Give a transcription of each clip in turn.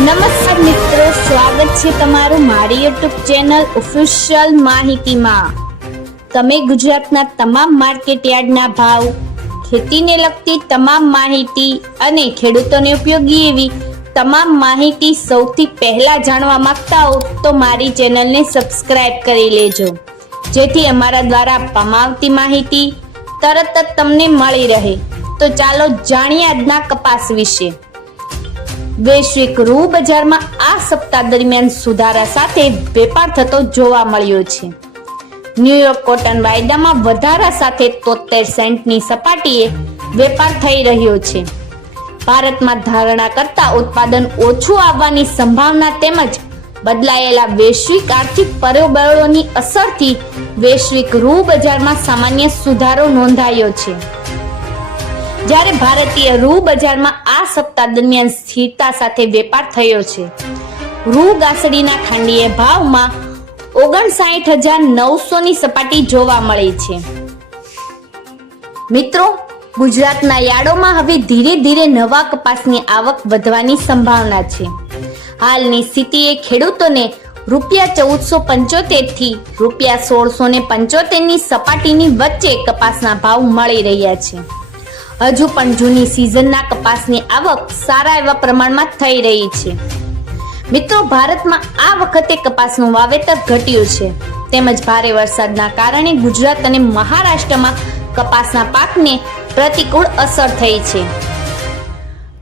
નમસ્કાર મિત્રો, સ્વાગત છે તમારું મારી યુટ્યુબ ચેનલ ઓફિશિયલ માહિતીમાં। તમે ગુજરાતના તમામ માર્કેટ યાર્ડના ભાવ, ખેતીને લગતી તમામ માહિતી અને ખેડૂતોને ઉપયોગી એવી તમામ માહિતી સૌથી પહેલા જાણવા માંગતા હો તો મારી ચેનલને સબસ્ક્રાઇબ કરી લેજો, જેથી અમારા દ્વારા આપવામાં આવતી માહિતી તરત જ તમને મળી રહે। તો ચાલો જાણીએ આજના કપાસ વિશે। વૈશ્વિક રૂ બજારમાં આ સપ્તાહ દરમિયાન સુધારા સાથે વેપાર થતો જોવા મળ્યો છે। ન્યુયોર્ક કોટન વાયદામાં વધારા સાથે 73 સેન્ટની સપાટીએ વેપાર થઈ રહ્યો છે। ભારતમાં ધારણા કરતા ઉત્પાદન ઓછું આવવાની સંભાવના તેમજ બદલાયેલા વૈશ્વિક આર્થિક પરિબળોની અસરથી વૈશ્વિક રૂ બજારમાં સામાન્ય સુધારો નોંધાયો છે, જ્યારે ભારતીય રૂ બજારમાં આ સપ્તાહ દરમિયાન સ્થિરતા સાથે વેપાર થયો છે। રૂ ગાસડીના ખાંડીય ભાવમાં 59,900 ની સપાટી જોવા મળી છે। મિત્રો, ગુજરાતના યાર્ડોમાં હવે ધીરે ધીરે નવા કપાસની આવક વધવાની સંભાવના છે। હાલની સ્થિતિએ ખેડૂતોને ₹1475 થી ₹1675 ની સપાટીની વચ્ચે કપાસના ભાવ મળી રહ્યા છે। હજુ પણ જૂની સિઝનના કપાસની આવક સારા એવા પ્રમાણમાં થઈ રહી છે। મિત્રો, ભારતમાં આ વખતે કપાસનું વાવેતર ઘટ્યું છે, તેમજ ભારે વરસાદના કારણે ગુજરાત અને મહારાષ્ટ્રમાં કપાસના પાકને પ્રતિકૂળ અસર થઈ છે।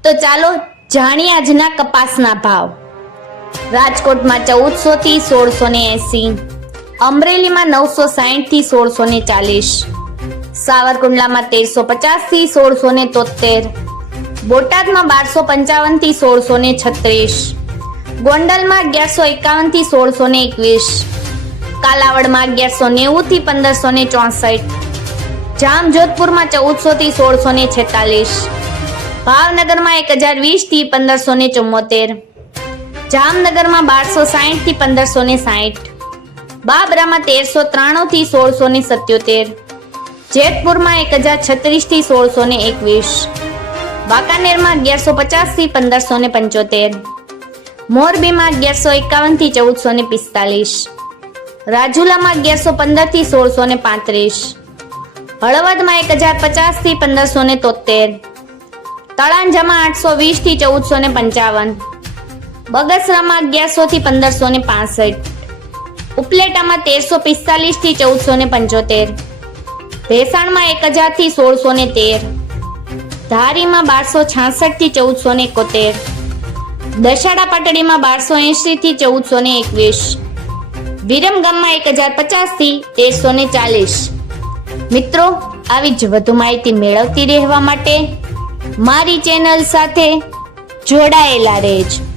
તો ચાલો જાણીએ આજના કપાસના ભાવ। રાજકોટમાં 1400 થી 1680, અમરેલીમાં 960 થી 1640, સાવરકુંડલામાં 1350 થી 1673, બોટાદમાં 1255 થી 1636, ગોંડલમાં 1151 થી 1621, કાલાવડમાં 1190 થી 1564, જામજોધપુરમાં 1400 થી 1646, ભાવનગરમાં 1020 થી 1574, જામનગરમાં 1260 થી 1560, બાબરામાં 1393 થી 1677, જેતપુરમાં 1036 થી 1621, વાંકાનેરમાં 1150 થી 1575, મોરબીમાં 1151 થી 1445, રાજુલામાં 1115 થી 1635, હળવદમાં 1050 થી 1573, તળાંજામાં 820 થી 1455, બગસરામાં 1100 થી 1565, ઉપલેટામાં 1345 થી 1475, ભેસાણમાં 1000 થી 1613, ધારીમાં 1266 થી 1471, દશાડા પાટડીમાં 1280 થી 1421, વિરમગામમાં 1050 થી 1340। મિત્રો, આવી જ વધુ માહિતી મેળવતી રહેવા માટે મારી ચેનલ સાથે જોડાયેલા રહેજો।